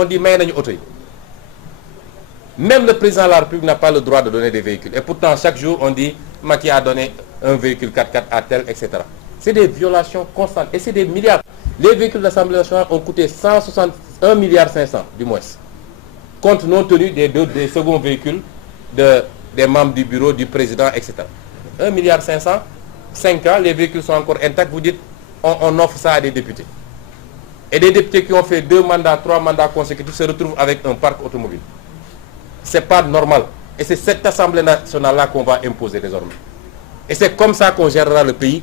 on dit mais nañu auto yi. Même le président de la République n'a pas le droit de donner des véhicules. Et pourtant, chaque jour, on dit Macky a donné un véhicule 4x4 à tel, etc. C'est des violations constantes. Et c'est des milliards. Les véhicules de l'Assemblée nationale ont coûté 161 milliards 500, du moins. Compte non tenu des seconds véhicules des membres du bureau, du président, etc. 1 milliard 500, 5 ans, les véhicules sont encore intacts. Vous dites, on offre ça à des députés. Et des députés qui ont fait 2 mandats, 3 mandats consécutifs se retrouvent avec un parc automobile. C'est pas normal. Et c'est cette Assemblée nationale-là qu'on va imposer désormais. Et c'est comme ça qu'on gérera le pays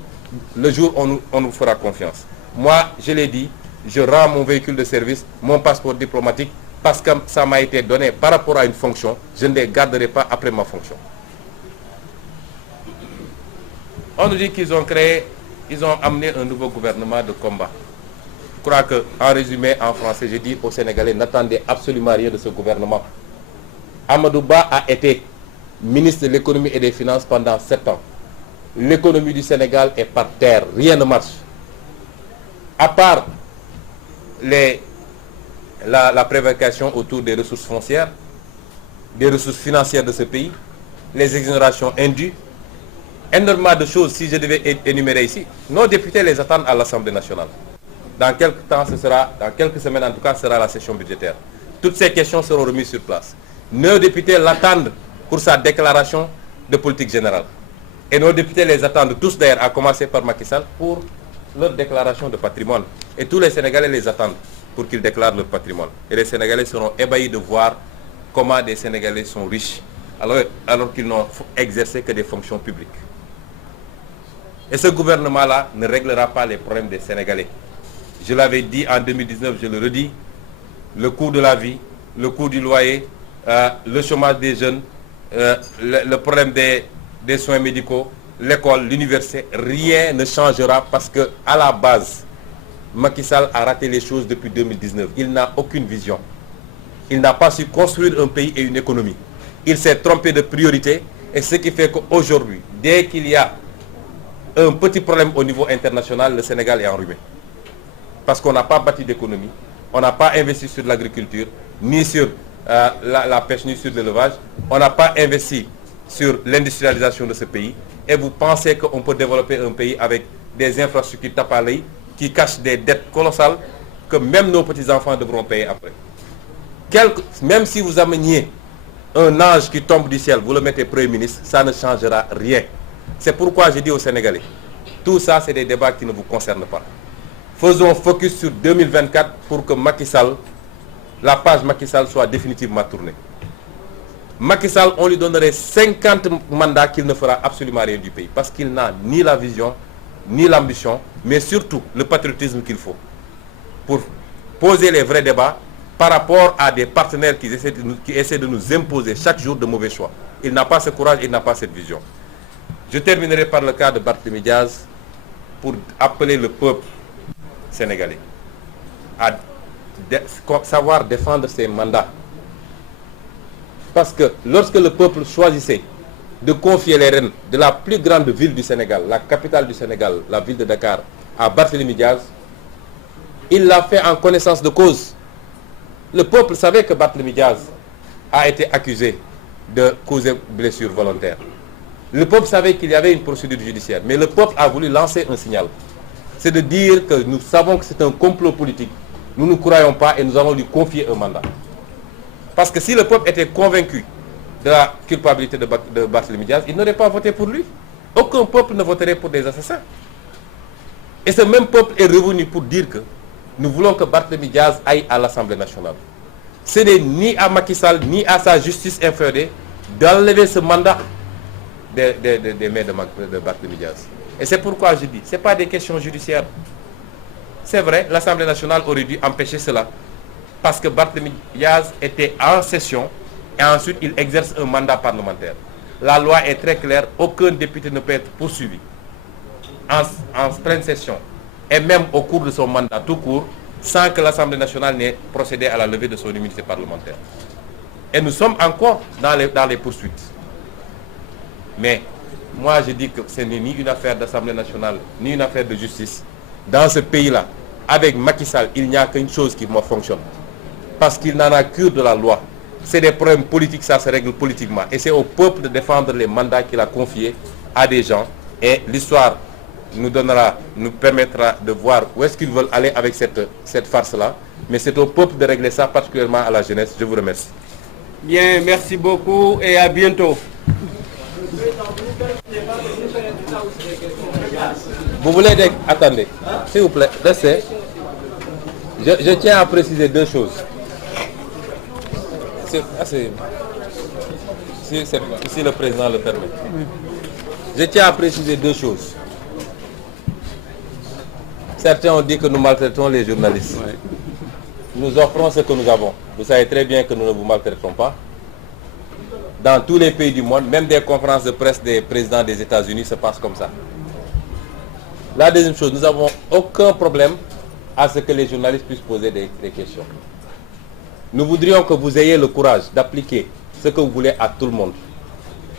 le jour où on nous fera confiance. Moi, je l'ai dit, je rends mon véhicule de service, mon passeport diplomatique, parce que ça m'a été donné par rapport à une fonction. Je ne les garderai pas après ma fonction. On nous dit qu'ils ont amené un nouveau gouvernement de combat. Je crois qu'en résumé, en français, je dis aux Sénégalais, n'attendez absolument rien de ce gouvernement. Amadou Ba a été ministre de l'économie et des finances pendant 7 ans. L'économie du Sénégal est par terre, rien ne marche. À part la prévarication autour des ressources foncières, des ressources financières de ce pays, les exonérations indues, énormément de choses, si je devais énumérer ici. Nos députés les attendent à l'Assemblée nationale. Dans quelques temps, dans quelques semaines en tout cas, sera la session budgétaire. Toutes ces questions seront remises sur place. Nos députés l'attendent pour sa déclaration de politique générale. Et nos députés les attendent tous d'ailleurs, à commencer par Macky Sall, pour leur déclaration de patrimoine. Et tous les Sénégalais les attendent pour qu'ils déclarent leur patrimoine. Et les Sénégalais seront ébahis de voir comment des Sénégalais sont riches, alors qu'ils n'ont exercé que des fonctions publiques. Et ce gouvernement-là ne réglera pas les problèmes des Sénégalais. Je l'avais dit en 2019, je le redis, le coût de la vie, le coût du loyer, le chômage des jeunes, le problème des soins médicaux, l'école, l'université, rien ne changera parce que à la base, Macky Sall a raté les choses depuis 2019. Il n'a aucune vision. Il n'a pas su construire un pays et une économie. Il s'est trompé de priorité et ce qui fait qu'aujourd'hui, dès qu'il y a un petit problème au niveau international, le Sénégal est enrhumé. Parce qu'on n'a pas bâti d'économie, on n'a pas investi sur l'agriculture, ni sur la pêche, ni sur l'élevage. On n'a pas investi sur l'industrialisation de ce pays. Et vous pensez qu'on peut développer un pays avec des infrastructures tapes à l'œil qui cachent des dettes colossales que même nos petits-enfants devront payer après. Même si vous ameniez un ange qui tombe du ciel, vous le mettez Premier ministre, ça ne changera rien. C'est pourquoi je dis aux Sénégalais, tout ça c'est des débats qui ne vous concernent pas. Faisons focus sur 2024 pour que Macky Sall, la page Macky Sall soit définitivement tournée. Macky Sall, on lui donnerait 50 mandats qu'il ne fera absolument rien du pays. Parce qu'il n'a ni la vision, ni l'ambition, mais surtout le patriotisme qu'il faut. Pour poser les vrais débats par rapport à des partenaires qui essaient de nous imposer chaque jour de mauvais choix. Il n'a pas ce courage, il n'a pas cette vision. Je terminerai par le cas de Barthélémy Diaz pour appeler le peuple sénégalais à savoir défendre ses mandats. Parce que lorsque le peuple choisissait de confier les rênes de la plus grande ville du Sénégal, la capitale du Sénégal, la ville de Dakar, à Barthélémy Diaz, il l'a fait en connaissance de cause. Le peuple savait que Barthélémy Diaz a été accusé de causer blessure volontaire. Le peuple savait qu'il y avait une procédure judiciaire, mais le peuple a voulu lancer un signal. C'est de dire que nous savons que c'est un complot politique. Nous ne croyons pas et nous allons lui confier un mandat. Parce que si le peuple était convaincu de la culpabilité de Barthélémy Diaz, il n'aurait pas voté pour lui. Aucun peuple ne voterait pour des assassins. Et ce même peuple est revenu pour dire que nous voulons que Barthélémy Diaz aille à l'Assemblée nationale. Ce n'est ni à Macky Sall, ni à sa justice inféodée d'enlever ce mandat des mains de Barthélémy Diaz. Et c'est pourquoi je dis, ce n'est pas des questions judiciaires. C'est vrai, l'Assemblée nationale aurait dû empêcher cela. Parce que Barthélémy Diaz était en session et ensuite il exerce un mandat parlementaire. La loi est très claire, aucun député ne peut être poursuivi en pleine session et même au cours de son mandat tout court sans que l'Assemblée nationale n'ait procédé à la levée de son immunité parlementaire. Et nous sommes encore dans les poursuites. Mais moi je dis que ce n'est ni une affaire d'Assemblée nationale, ni une affaire de justice. Dans ce pays-là, avec Macky Sall, il n'y a qu'une chose qui fonctionne. parce qu'il n'en a cure de la loi. C'est des problèmes politiques, ça se règle politiquement. Et c'est au peuple de défendre les mandats qu'il a confiés à des gens. Et l'histoire nous permettra de voir où est-ce qu'ils veulent aller avec cette farce-là. Mais c'est au peuple de régler ça, particulièrement à la jeunesse. Je vous remercie. Bien, merci beaucoup et à bientôt. Vous voulez des... Attendez, s'il vous plaît, laissez. Je tiens à préciser deux choses. Si le président le permet. Je tiens à préciser deux choses. Certains ont dit que nous maltraitons les journalistes. Nous offrons ce que nous avons. Vous savez très bien que nous ne vous maltraitons pas. Dans tous les pays du monde, même des conférences de presse des présidents des États-Unis se passent comme ça. La deuxième chose, nous n'avons aucun problème à ce que les journalistes puissent poser des questions. Nous voudrions que vous ayez le courage d'appliquer ce que vous voulez à tout le monde.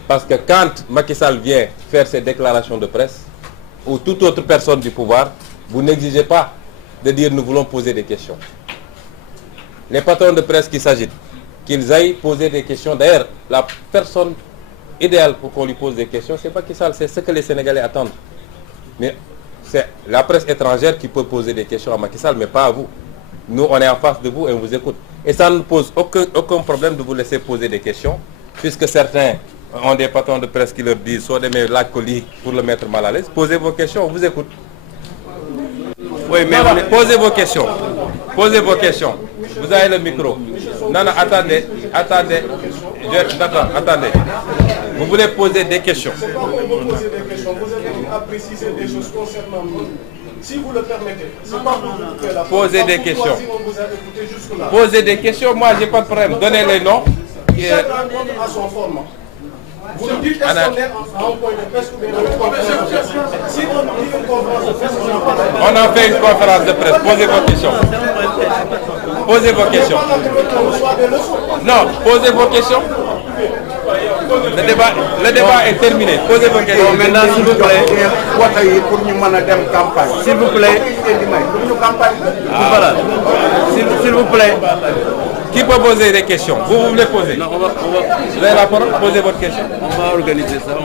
Parce que quand Macky Sall vient faire ses déclarations de presse, ou toute autre personne du pouvoir, vous n'exigez pas de dire nous voulons poser des questions. Les patrons de presse qui s'agitent, qu'ils aillent poser des questions. D'ailleurs, la personne idéale pour qu'on lui pose des questions, c'est Macky Sall, c'est ce que les Sénégalais attendent. Mais c'est la presse étrangère qui peut poser des questions à Macky Sall, mais pas à vous. Nous, on est en face de vous et on vous écoute. Et ça ne pose aucun problème de vous laisser poser des questions, puisque certains ont des patrons de presse qui leur disent soit des lacs coliques pour le mettre mal à l'aise. Posez vos questions, on vous écoute. Oui, mais posez vos questions. Posez vos questions. Vous avez le micro. Non, attendez. Attendez. Vous voulez poser des questions. C'est pas pour vous poser des questions. Vous êtes venu à préciser des choses concernant nous. Si vous le permettez, c'est pas pour vous faire la posez des questions. On vous a écouté jusque-là. Posez des questions, moi j'ai pas de problème. Donnez les noms. Chaque rencontre a son format. Vous nous dites est-ce qu'on est à un point de presse ou bien une conférence de presse. Si on dit une conférence de presse, on en fait une conférence de presse. Posez vos questions. Posez vos questions. Non, posez vos questions. Le débat est terminé. Posez vos questions. Maintenant, s'il vous plaît. S'il vous plaît. Voilà. S'il vous plaît. Qui peut poser des questions? Vous voulez poser? Non, on va. Vous avez la parole? Posez votre question. On va organiser ça.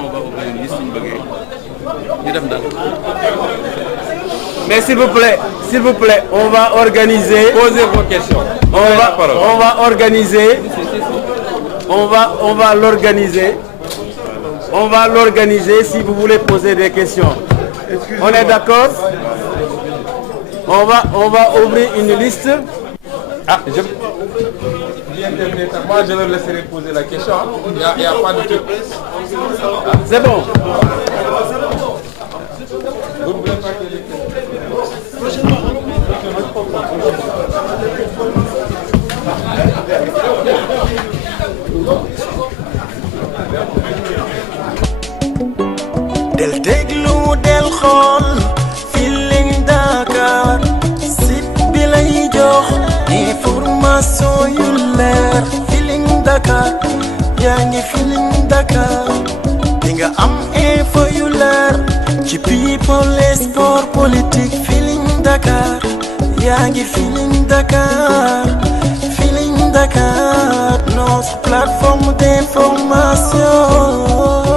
Mais s'il vous plaît, on va organiser. Posez vos questions. On va organiser. On va l'organiser. On va l'organiser si vous voulez poser des questions. On est d'accord? On va ouvrir une liste. Ah, moi je leur laisserai poser la question. Il n'y a pas de truc. C'est bon. del déglu del xool Feeling Dakar site bi lay jox information yu leer Feeling Dakar yaa ngi Feeling Dakar di nga am info yu leer ci people et sport politique Feeling Dakar yaa ngi Feeling Dakar Feeling Dakar notre plateforme d'information